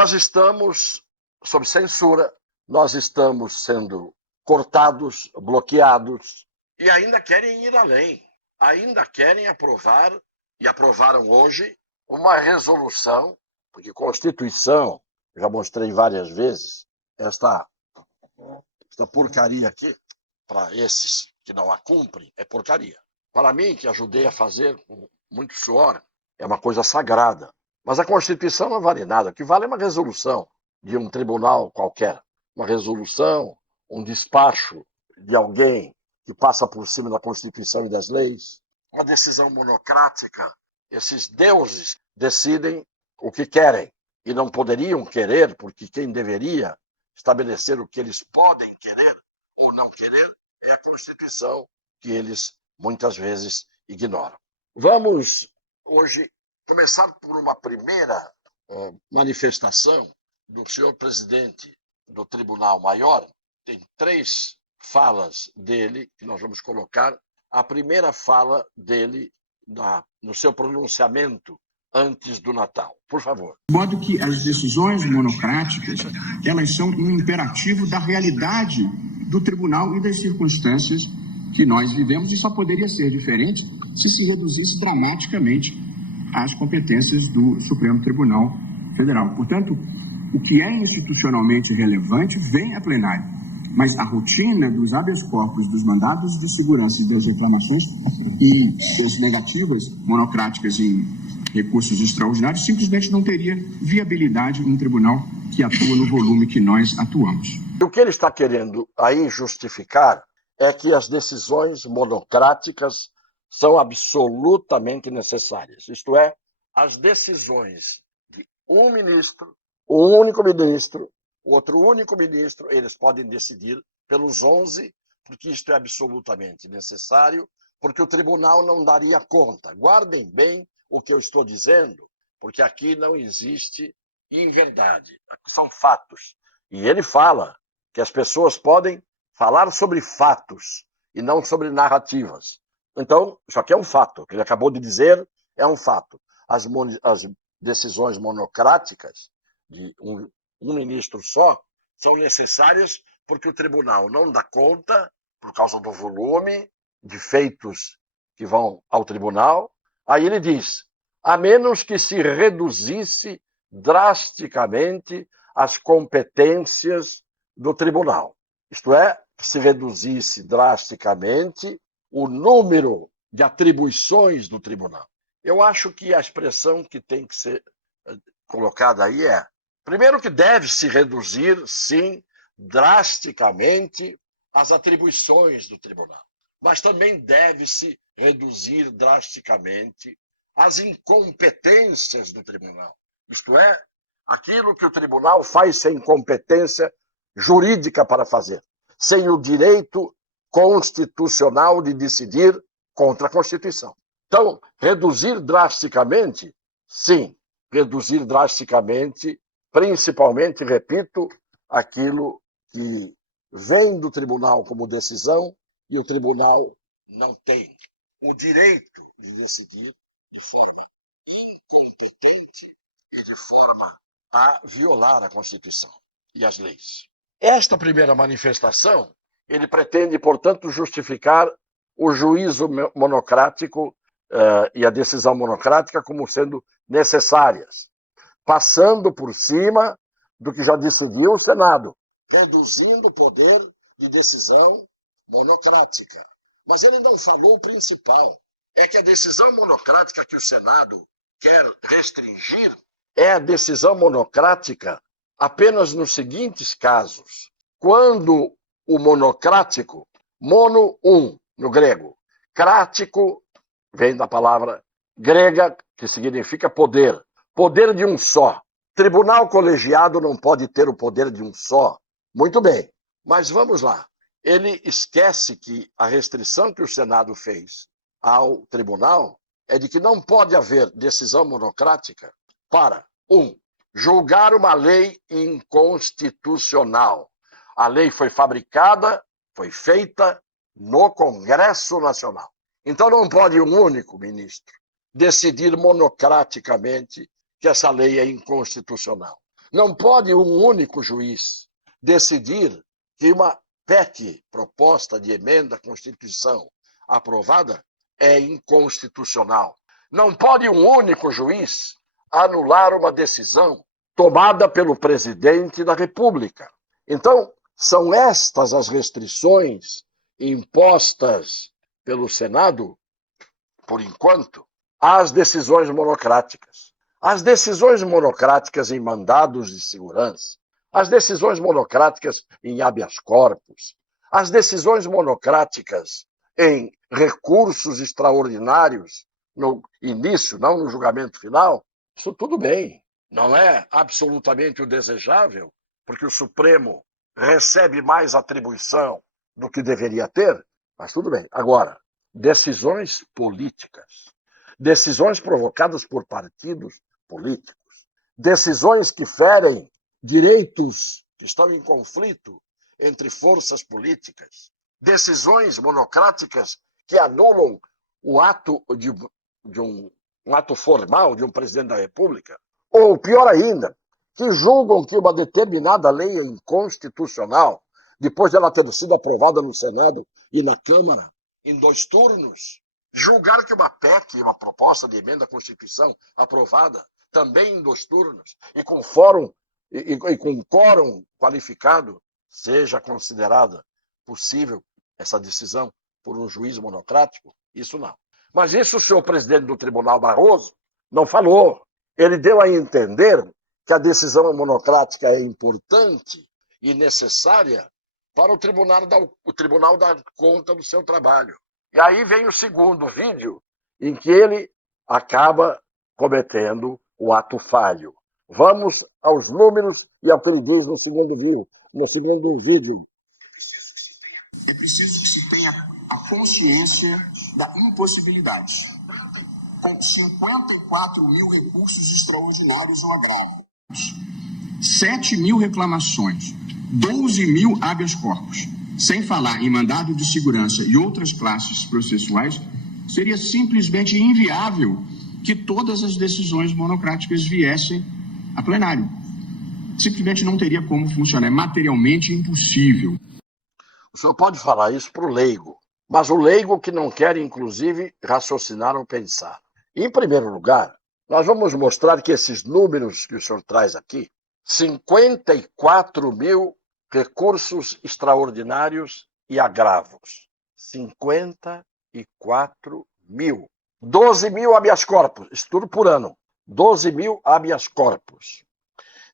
nós estamos sob censura, nós estamos sendo cortados, bloqueados, e ainda querem ir além. Ainda querem aprovar, e aprovaram hoje, uma resolução, porque Constituição, já mostrei várias vezes, esta porcaria aqui, para esses que não a cumprem, é porcaria. Para mim, que ajudei a fazer com muito suor, é uma coisa sagrada. Mas a Constituição não vale nada. O que vale é uma resolução de um tribunal qualquer. Uma resolução, um despacho de alguém que passa por cima da Constituição e das leis. Uma decisão monocrática. Esses deuses decidem o que querem. E não poderiam querer, porque quem deveria estabelecer o que eles podem querer ou não querer é a Constituição, que eles muitas vezes ignoram. Vamos hoje começar por uma primeira manifestação do senhor presidente do Tribunal Maior. Tem 3 falas dele que nós vamos colocar. A primeira fala dele no seu pronunciamento antes do Natal. Por favor. De modo que as decisões monocráticas, elas são um imperativo da realidade do tribunal e das circunstâncias que nós vivemos, e só poderia ser diferente se reduzisse dramaticamente as competências do Supremo Tribunal Federal. Portanto, o que é institucionalmente relevante vem a plenário, mas a rotina dos habeas corpus, dos mandados de segurança e das reclamações e das negativas monocráticas em recursos extraordinários simplesmente não teria viabilidade em um tribunal que atua no volume que nós atuamos. O que ele está querendo aí justificar é que as decisões monocráticas são absolutamente necessárias. Isto é, as decisões de um ministro, um único ministro, outro único ministro, eles podem decidir pelos 11, porque isto é absolutamente necessário, porque o tribunal não daria conta. Guardem bem o que eu estou dizendo, porque aqui não existe inverdade, são fatos. E ele fala que as pessoas podem falar sobre fatos e não sobre narrativas. Então, isso aqui é um fato. O que ele acabou de dizer é um fato. As decisões monocráticas de um ministro só são necessárias porque o tribunal não dá conta, por causa do volume de feitos que vão ao tribunal. Aí ele diz, a menos que se reduzisse drasticamente as competências do tribunal. Isto é, que se reduzisse drasticamente o número de atribuições do tribunal. Eu acho que a expressão que tem que ser colocada aí é, primeiro que deve se reduzir, sim, drasticamente as atribuições do tribunal, mas também deve-se reduzir drasticamente as incompetências do tribunal. Isto é, aquilo que o tribunal faz sem competência jurídica para fazer, sem o direito constitucional de decidir contra a Constituição. Então, reduzir drasticamente, sim, reduzir drasticamente, principalmente, repito, aquilo que vem do tribunal como decisão e o tribunal não tem o direito de decidir e de forma a violar a Constituição e as leis. Esta primeira manifestação, ele pretende, portanto, justificar o juízo monocrático e a decisão monocrática como sendo necessárias, passando por cima do que já decidiu o Senado, reduzindo o poder de decisão monocrática. Mas ele não falou o principal, é que a decisão monocrática que o Senado quer restringir é a decisão monocrática apenas nos seguintes casos. Quando o monocrático, mono, no grego, crático, vem da palavra grega, que significa poder. Poder de um só. Tribunal colegiado não pode ter o poder de um só. Muito bem, mas vamos lá. Ele esquece que a restrição que o Senado fez ao tribunal é de que não pode haver decisão monocrática para, julgar uma lei inconstitucional. A lei foi fabricada, foi feita no Congresso Nacional. Então não pode um único ministro decidir monocraticamente que essa lei é inconstitucional. Não pode um único juiz decidir que uma PEC, proposta de emenda à Constituição, aprovada, é inconstitucional. Não pode um único juiz anular uma decisão tomada pelo presidente da República. Então, são estas as restrições impostas pelo Senado, por enquanto, às decisões monocráticas. As decisões monocráticas em mandados de segurança, as decisões monocráticas em habeas corpus, as decisões monocráticas em recursos extraordinários no início, não no julgamento final, isso tudo bem. Não é absolutamente o desejável, porque o Supremo recebe mais atribuição do que deveria ter, mas tudo bem. Agora, decisões políticas, decisões provocadas por partidos políticos, decisões que ferem direitos que estão em conflito entre forças políticas, decisões monocráticas que anulam o ato de um ato formal de um presidente da República, ou pior ainda, que julgam que uma determinada lei é inconstitucional depois de ela ter sido aprovada no Senado e na Câmara em 2 turnos, julgar que uma PEC, uma proposta de emenda à Constituição aprovada também em 2 turnos e com fórum e com quórum qualificado, seja considerada possível essa decisão por um juiz monocrático, isso não. Mas isso o senhor presidente do Tribunal Barroso não falou. Ele deu a entender que a decisão monocrática é importante e necessária para o tribunal dar conta do seu trabalho. E aí vem o segundo vídeo, em que ele acaba cometendo o ato falho. Vamos aos números e ao que ele diz no segundo vídeo. É preciso que se tenha a consciência da impossibilidade. Com 54 mil recursos extraordinários ou agravos, 7 mil reclamações, 12 mil habeas corpus, sem falar em mandado de segurança e outras classes processuais, seria simplesmente inviável que todas as decisões monocráticas viessem a plenário. Simplesmente não teria como funcionar, é materialmente impossível. O senhor pode falar isso para o leigo, mas o leigo que não quer, inclusive, raciocinar ou pensar. Em primeiro lugar, nós vamos mostrar que esses números que o senhor traz aqui, 54 mil recursos extraordinários e agravos. 54 mil. 12 mil habeas corpus, isso tudo por ano. 12 mil habeas corpus.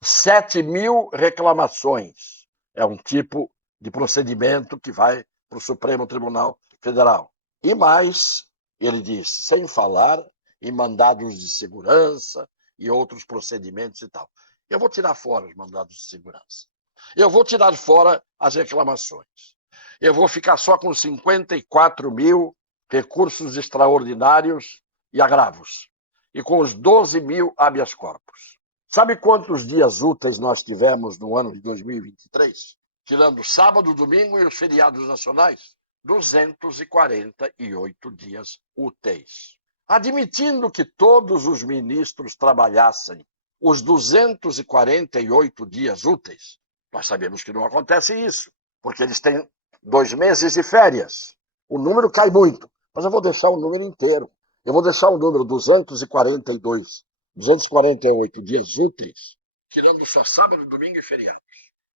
7 mil reclamações. É um tipo de procedimento que vai para o Supremo Tribunal Federal. E mais, ele diz, sem falar em mandados de segurança e outros procedimentos e tal. Eu vou tirar fora os mandados de segurança. Eu vou tirar fora as reclamações. Eu vou ficar só com 54 mil recursos extraordinários e agravos. E com os 12 mil habeas corpus. Sabe quantos dias úteis nós tivemos no ano de 2023? Tirando sábado, domingo e os feriados nacionais? 248 dias úteis. Admitindo que todos os ministros trabalhassem os 248 dias úteis, nós sabemos que não acontece isso, porque eles têm 2 meses de férias. O número cai muito, mas eu vou deixar o número inteiro. Eu vou deixar o número 248 dias úteis, tirando só sábado, domingo e feriados.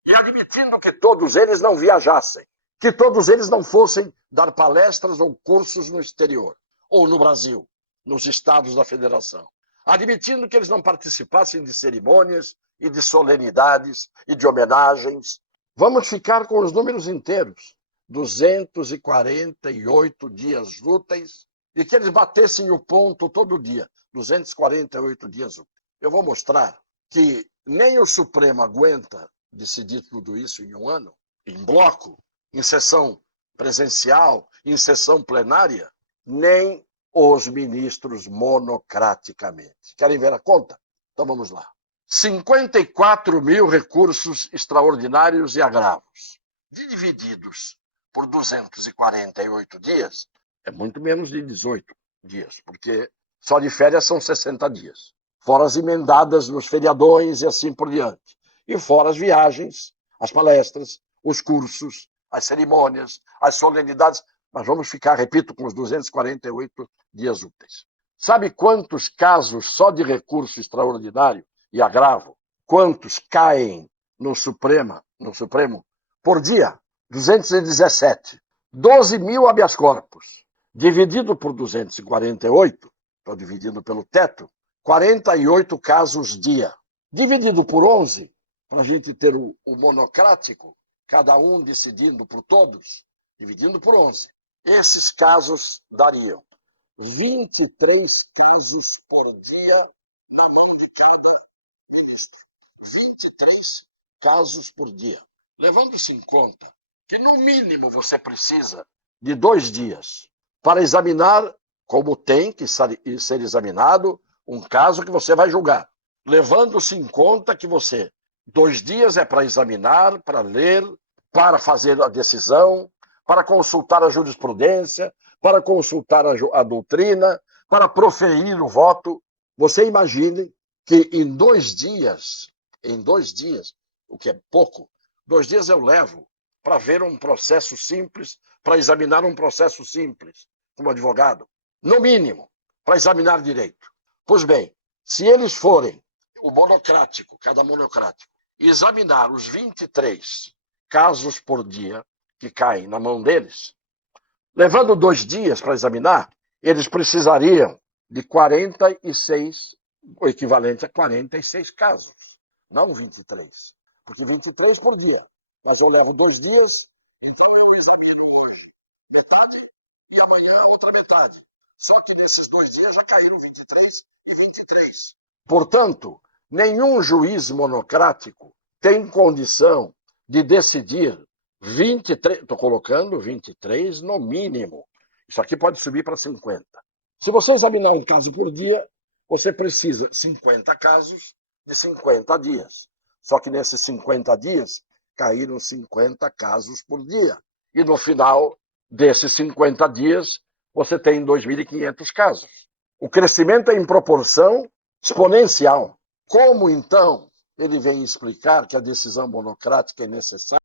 E admitindo que todos eles não viajassem, que todos eles não fossem dar palestras ou cursos no exterior, ou no Brasil, nos estados da federação. Admitindo que eles não participassem de cerimônias e de solenidades e de homenagens. Vamos ficar com os números inteiros. 248 dias úteis e que eles batessem o ponto todo dia. 248 dias úteis. Eu vou mostrar que nem o Supremo aguenta decidir tudo isso em um ano, em bloco, em sessão presencial, em sessão plenária, nem os ministros monocraticamente. Querem ver a conta? Então vamos lá. 54 mil recursos extraordinários e agravos, divididos por 248 dias, é muito menos de 18 dias, porque só de férias são 60 dias. fora as emendadas nos feriadões e assim por diante. E fora as viagens, as palestras, os cursos, as cerimônias, as solenidades. Mas vamos ficar, repito, com os 248 dias úteis. Sabe quantos casos só de recurso extraordinário e agravo, quantos caem no Supremo por dia? 217. 12 mil habeas corpus. Dividido por 248, estou dividindo pelo teto, 48 casos dia. Dividido por 11, para a gente ter o monocrático, cada um decidindo por todos, dividindo por 11. Esses casos dariam 23 casos por dia na mão de cada ministro. 23 casos por dia. Levando-se em conta que, no mínimo, você precisa de 2 dias para examinar, como tem que ser examinado, um caso que você vai julgar. Levando-se em conta que 2 dias é para examinar, para ler, para fazer a decisão, para consultar a jurisprudência, para consultar a doutrina, para proferir o voto. Você imagine que em 2 dias, o que é pouco, 2 dias eu levo para ver um processo simples, para examinar um processo simples, como advogado, no mínimo, para examinar direito. Pois bem, se eles forem, cada monocrático, examinar os 23 casos por dia que caem na mão deles, levando 2 dias para examinar, eles precisariam de 46, o equivalente a 46 casos, não 23. Porque 23 por dia. Mas eu levo 2 dias, então eu examino hoje metade e amanhã outra metade. Só que nesses 2 dias já caíram 23 e 23. Portanto, nenhum juiz monocrático tem condição de decidir 23, estou colocando 23 no mínimo. Isso aqui pode subir para 50. Se você examinar um caso por dia, você precisa 50 casos de 50 dias. Só que nesses 50 dias, caíram 50 casos por dia. E no final desses 50 dias, você tem 2.500 casos. O crescimento é em proporção exponencial. Como, então, ele vem explicar que a decisão monocrática é necessária?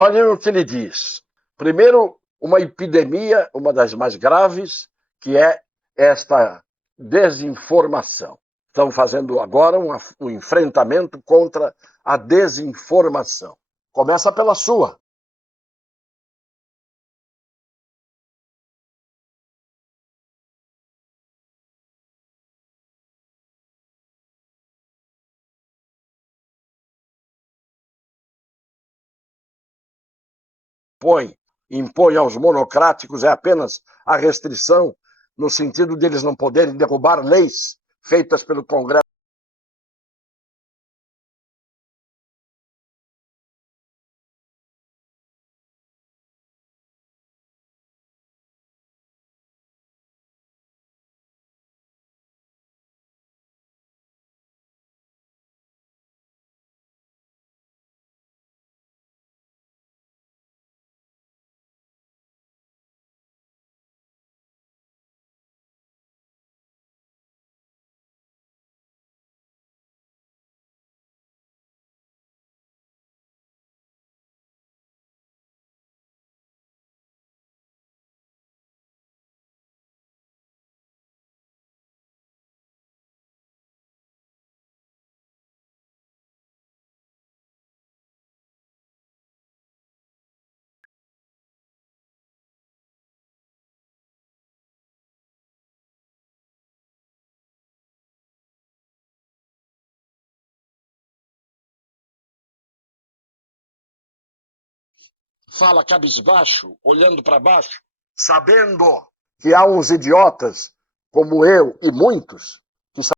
Olha o que ele diz. Primeiro, uma epidemia, uma das mais graves, que é esta desinformação. Estão fazendo agora um enfrentamento contra a desinformação. Começa pela sua. impõe aos monocráticos é apenas a restrição no sentido de eles não poderem derrubar leis feitas pelo Congresso. Fala cabisbaixo, olhando para baixo, sabendo que há uns idiotas como eu e muitos